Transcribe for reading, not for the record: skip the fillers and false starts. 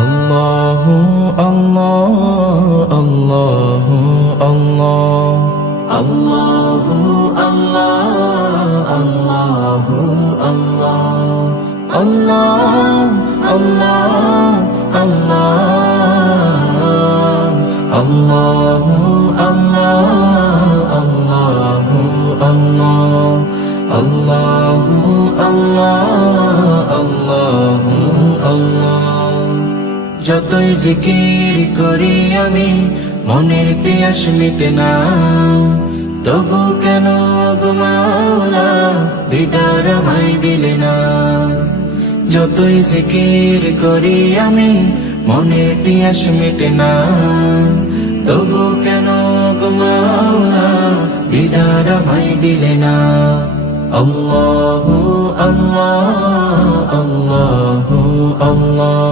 আল্লাহু আল্লাহ আল্লাহু আল্লাহ আল্লাহু আল্লাহ আল্লাহু আল্লাহ আল্লাহ আল্লাহ আল্লাহ আল্লাহু আল্লাহ আল্লাহু আল্লাহ আল্লাহু আল্লাহ আল্লাহু আল্লাহ। যতই জিকির করি আমি মনের তিয়াস মিটে না, তবু কেন গো মাওলা দিদার আমায় দিলে না। যতই জিকির করি আমি মনের তিয়াস মিটে না, তবু কেন গো মাওলা দিদার আমায় দিলে না। আল্লাহু আল্লাহ আল্লাহু আল্লাহ।